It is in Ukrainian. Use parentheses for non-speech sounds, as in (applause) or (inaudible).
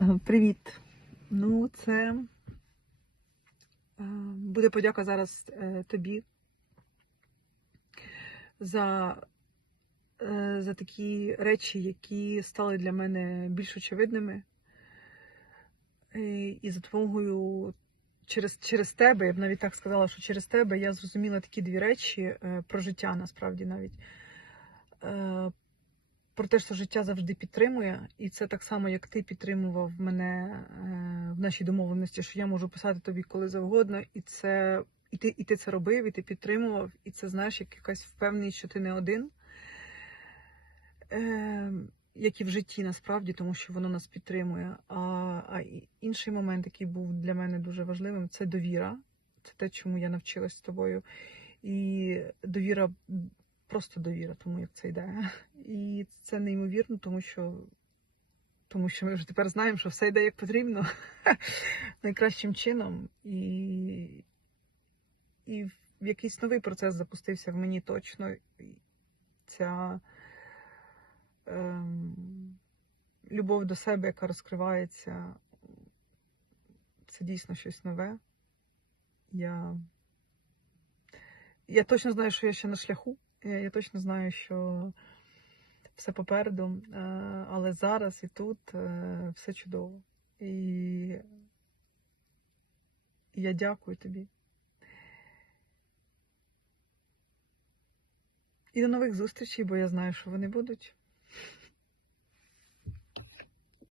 Е, Привіт. Ну, це е, буде подяка зараз е, тобі за, за такі речі, які стали для мене більш очевидними. І за допомогою через, через тебе, я б навіть так сказала, що через тебе я зрозуміла такі дві речі про життя насправді навіть. Про те, що життя завжди підтримує, і це так само, як ти підтримував мене е, в нашій домовленості, що я можу писати тобі коли завгодно, і це і ти, і ти це робив, і ти підтримував, і це знаєш, як якась впевненість, що ти не один. Е, як і в житті насправді, тому що воно нас підтримує. А, а інший момент, який був для мене дуже важливим, це довіра. Це те, чому я навчилась з тобою. І довіра, просто довіра, тому як це йде. І це неймовірно, тому що, тому що ми вже тепер знаємо, що все йде як потрібно, (laughs) найкращим чином. І, і якийсь новий процес запустився в мені точно. Ця ем, любов до себе, яка розкривається, це дійсно щось нове. Я, я точно знаю, що я ще на шляху. Я, я точно знаю, що все попереду, е, але зараз і тут е, все чудово. І я дякую тобі. І до нових зустрічей, бо я знаю, що вони будуть.